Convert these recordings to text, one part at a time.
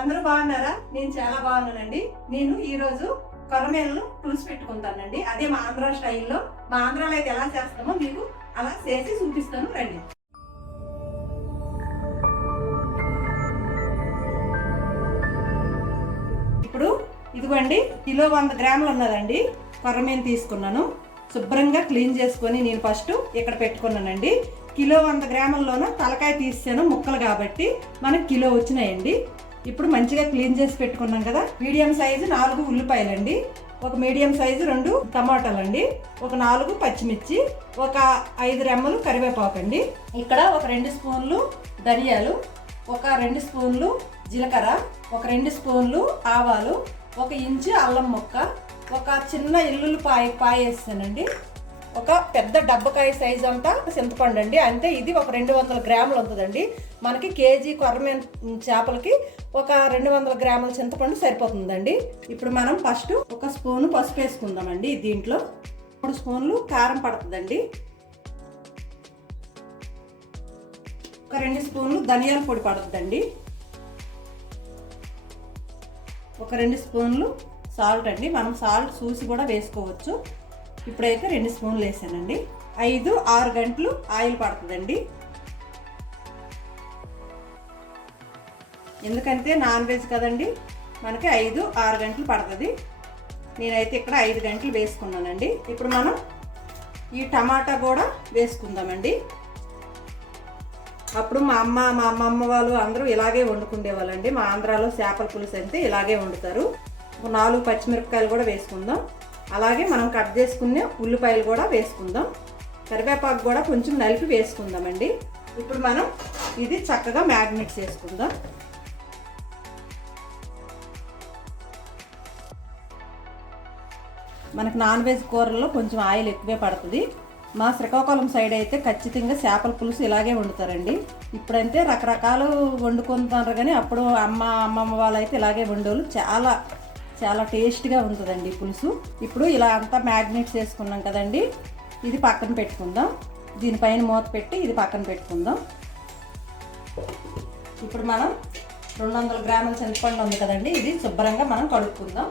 అందరూ బాగున్నారా? నేను చాలా బాగున్నానండి. నేను ఈ రోజు కొర్రమేలను పులుసు పెట్టుకుంటానండి. అదే మా ఆంధ్ర స్టైల్లో. మా ఆంధ్రాలో అయితే ఎలా చేస్తామో మీకు అలా చేసి చూపిస్తాను రండి. ఇప్పుడు ఇదిగోండి, కిలో 100 గ్రాములు ఉన్నదండి కొర్రమేను తీసుకున్నాను. శుభ్రంగా క్లీన్ చేసుకొని నేను ఫస్ట్ ఇక్కడ పెట్టుకున్నానండి. కిలో 100 గ్రాముల్లోనూ తలకాయ తీసాను ముక్కలు కాబట్టి మనకు కిలో వచ్చినాయండి. ఇప్పుడు మంచిగా క్లీన్ చేసి పెట్టుకున్నాం కదా. మీడియం సైజు 4 ఉల్లిపాయలండి, ఒక మీడియం సైజు 2 టమాటాలండి, ఒక 4 పచ్చిమిర్చి, ఒక 5 రెమ్మలు కరివేపాకు అండి. ఇక్కడ ఒక 2 స్పూన్లు ధనియాలు, ఒక 2 స్పూన్లు జీలకర్ర, ఒక 2 స్పూన్లు ఆవాలు, 1 ఇంచు అల్లం ముక్క, ఒక చిన్న ఎల్లుల్లిపాయ వేస్తానండి, ఒక పెద్ద డబ్బకాయ సైజు అంతా చింతపండు అండి. అంటే ఇది ఒక 200 గ్రాములు ఉంటుందండి. మనకి కేజీ కొర్రమేను చేపలకి ఒక 200 గ్రాముల చింతపండు సరిపోతుందండి. ఇప్పుడు మనం ఫస్ట్ ఒక స్పూను పసుపు వేసుకుందామండి. దీంట్లో 3 స్పూన్లు కారం పడుతుందండి, ఒక 2 స్పూన్లు ధనియాల పొడి పడుతుందండి, ఒక 2 స్పూన్లు సాల్ట్ అండి. మనం సాల్ట్ చూసి కూడా వేసుకోవచ్చు. ఇప్పుడైతే 2 స్పూన్లు వేసానండి. 5-6 గంటలు ఆయిల్ పడుతుందండి. ఎందుకంటే నాన్ వెజ్ కదండి, మనకి 5-6 గంటలు పడుతుంది. నేనైతే ఇక్కడ 5 గంటలు వేసుకున్నానండి. ఇప్పుడు మనం ఈ టమాటా కూడా వేసుకుందామండి. అప్పుడు మా అమ్మమ్మ వాళ్ళు అందరూ ఇలాగే వండుకుండేవాళ్ళండి. మా ఆంధ్రాలో చేపల పులుసు అయితే ఇలాగే వండుతారు. 4 పచ్చిమిరపకాయలు కూడా వేసుకుందాం. అలాగే మనం కట్ చేసుకునే ఉల్లిపాయలు కూడా వేసుకుందాం. కరివేపాకు కూడా కొంచెం నలిపి వేసుకుందామండి. ఇప్పుడు మనం ఇది చక్కగా మ్యారినేట్ చేసుకుందాం. మనకు నాన్ వెజ్ కూరల్లో కొంచెం ఆయిల్ ఎక్కువే పడుతుంది. మా శ్రీకాకుళం సైడ్ అయితే ఖచ్చితంగా చేపల పులుసు ఇలాగే వండుతారండి. ఇప్పుడంటే రకరకాలు వండుకుంటారు, కానీ అప్పుడు అమ్మమ్మ వాళ్ళు అయితే ఇలాగే వండేవాళ్ళు. చాలా చాలా టేస్ట్గా ఉంటుందండి పులుసు. ఇప్పుడు ఇలా అంతా మ్యారినేట్ చేసుకున్నాం కదండి, ఇది పక్కన పెట్టుకుందాం. దీనిపైన మూత పెట్టి ఇది పక్కన పెట్టుకుందాం. ఇప్పుడు మనం 200 గ్రాముల చింతపండు ఉంది కదండి, ఇది శుభ్రంగా మనం కడుక్కుందాం.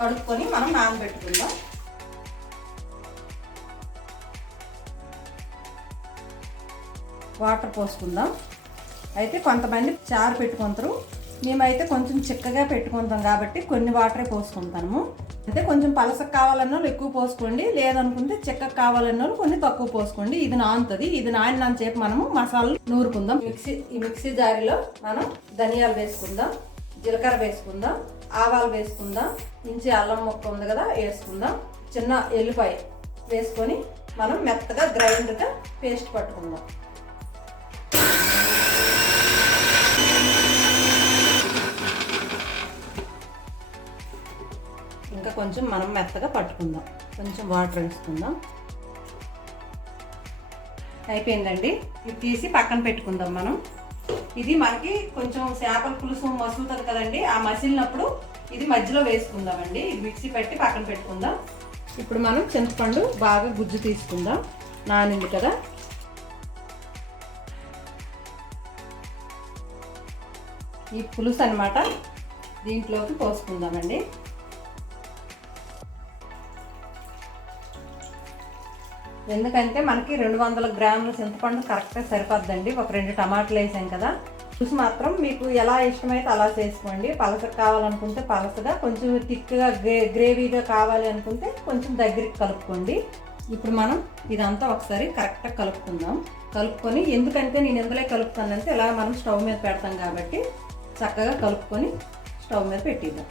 కడుక్కొని మనం నానబెట్టుకుందాం. వాటర్ పోసుకుందాం. అయితే కొంతమంది చారు పెట్టుకుంటారు, మేమైతే కొంచెం చిక్కగా పెట్టుకుంటాం కాబట్టి కొన్ని వాటరే పోసుకుంటాము. అంటే కొంచెం పలసకు కావాలన్న వాళ్ళు ఎక్కువ పోసుకోండి, లేదనుకుంటే చిక్కకు కావాలన్న వాళ్ళు కొన్ని తక్కువ పోసుకోండి. ఇది నానుతుంది. ఇది నానినంత సేపు మనము మసాలాలు నూరుకుందాం. ఈ మిక్సీ జారీలో మనం ధనియాలు వేసుకుందాం, జీలకర్ర వేసుకుందాం, ఆవాలు వేసుకుందాం, ఇంచి అల్లం ముక్క ఉంది కదా వేసుకుందాం, చిన్న ఎల్లిపాయ వేసుకొని మనం మెత్తగా గ్రైండ్గా పేస్ట్ పట్టుకుందాం. ఇంకా కొంచెం మనం మెత్తగా పట్టుకుందాం. కొంచెం వాటర్ వేసుకుందాం. అయిపోయిందండి. ఇది తీసి పక్కన పెట్టుకుందాం మనం. ఇది మనకి కొంచెం చేపల పులుసు మసులుతుంది కదండి, ఆ మసిలినప్పుడు ఇది మధ్యలో వేసుకుందామండి. ఇది మిక్సీ పెట్టి పక్కన పెట్టుకుందాం. ఇప్పుడు మనం చింతపండు బాగా గుజ్జు తీసుకుందాం. నానింది కదా, ఈ పులుసు అన్నమాట దీంట్లోకి పోసుకుందామండి. ఎందుకంటే మనకి 200 గ్రాముల చింతపండు కరెక్ట్గా సరిపోద్దండి. ఒక 2 టమాటాలు వేసాం కదా. పులుసు మాత్రం మీకు ఎలా ఇష్టమైతే అలా చేసుకోండి. పలసగా కావాలనుకుంటే పలసగా, కొంచెం థిక్గా గ్రేవీగా కావాలి అనుకుంటే కొంచెం దగ్గరికి కలుపుకోండి. ఇప్పుడు మనం ఇదంతా ఒకసారి కరెక్ట్గా కలుపుకుందాం. కలుపుకొని, ఎందుకంటే నేను ఎందులో కలుపుతానంటే ఇలా మనం స్టవ్ మీద పెడతాం కాబట్టి చక్కగా కలుపుకొని స్టవ్ మీద పెట్టిద్దాం.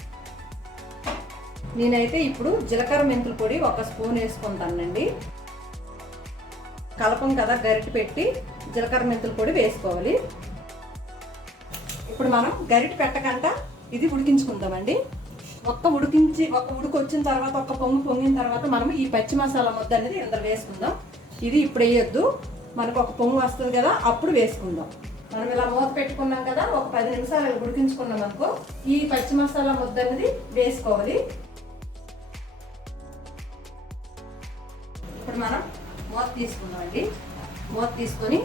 నేనైతే ఇప్పుడు జీలకర్ర మెంతుల పొడి 1 స్పూన్ వేసుకుంటానండి. కలపం కదా, గరిటె పెట్టి జీలకర్ర మెంతుల పొడి వేసుకోవాలి. ఇప్పుడు మనం గరిటె పెట్టకుండా ఇది ఉడికించుకుందామండి. ఒక్క ఉడుకు వచ్చిన తర్వాత, ఒక్క పొంగిన తర్వాత మనం ఈ పచ్చి మసాలా ముద్ద అనేది ఇందులో వేసుకుందాం. ఇది ఇప్పుడు వేయొద్దు, మనకు ఒక పొంగు వస్తుంది కదా అప్పుడు వేసుకుందాం. మనం ఇలా మూత పెట్టుకున్నాం కదా, ఒక 10 నిమిషాలు ఉడికించుకున్నాం అనుకో, ఈ పచ్చి మసాలా ముద్ద అనేది వేసుకోవాలి. ఇప్పుడు మనం మూత తీసుకుందామండి. మూత తీసుకొని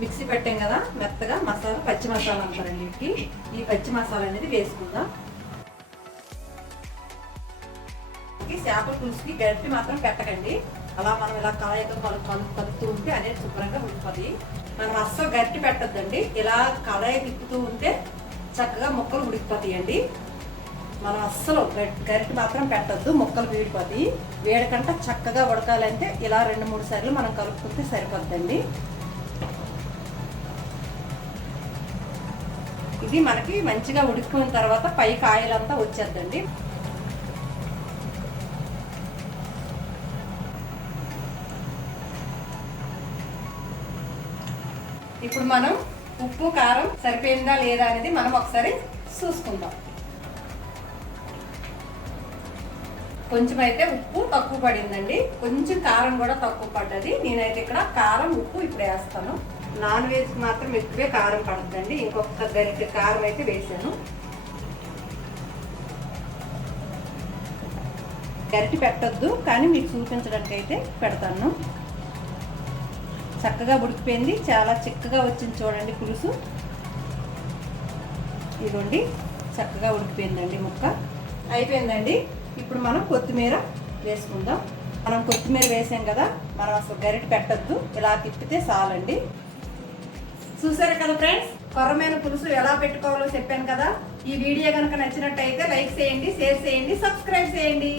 మిక్సీ పెట్టాం కదా మెత్తగా మసాలా, పచ్చి మసాలా అంటారండి వీటికి. ఈ పచ్చి మసాలా అనేది వేసుకుందాం. చేపల పులుసుకి గరిటె మాత్రం పెట్టకండి. అలా మనం ఇలా కలయిక కలుపుతూ ఉంటే అనేది శుభ్రంగా ఉడికిపోతుంది. మనం అస్సలు గరిటె పెట్టద్దండి. ఇలా కలయి తిప్పుతూ ఉంటే చక్కగా ముక్కలు ఉడికిపోతాయండి. మనం అస్సలు గరిటె మాత్రం పెట్టద్దు, ముక్కలు వీడిపోతాయి. వేడికంటే చక్కగా ఉడకాలంటే ఇలా 2-3 సార్లు మనం కలుపుకుంటే సరిపోద్దండి. ఇది మనకి మంచిగా ఉడికిపోయిన తర్వాత పైకి ఆయిల్ అంతా వచ్చేద్దండి. ఇప్పుడు మనం ఉప్పు కారం సరిపోయిందా లేదా అనేది మనం ఒకసారి చూసుకుందాం. కొంచెం అయితే ఉప్పు తక్కువ పడిందండి, కొంచెం కారం కూడా తక్కువ పడ్డది. నేనైతే ఇక్కడ కారం ఉప్పు ఇప్పుడు వేస్తాను. నాన్ వెజ్కి మాత్రం ఎక్కువే కారం పడుతుందండి. ఇంకొక గరిటె కారం అయితే వేసాను. గరిటె పెట్టద్దు, కానీ మీకు చూపించడానికి అయితే పెడతాను. చక్కగా ఉడికిపోయింది, చాలా చిక్కగా వచ్చింది చూడండి పులుసు. ఇదిగోండి చక్కగా ఉడికిపోయిందండి, ముక్క అయిపోయిందండి. ఇప్పుడు మనం కొత్తిమీర వేసుకుందాం. మనం కొత్తిమీర వేసాం కదా, మనం అసలు గరిటె పెట్టద్దు, ఇలా తిప్పితే చాలండి. చూసారు కదా ఫ్రెండ్స్, కొర్రమీన పులుసు ఎలా పెట్టుకోవాలో చెప్పాను కదా. ఈ వీడియో కనుక నచ్చినట్టయితే లైక్ చేయండి, షేర్ చేయండి, సబ్స్క్రైబ్ చేయండి.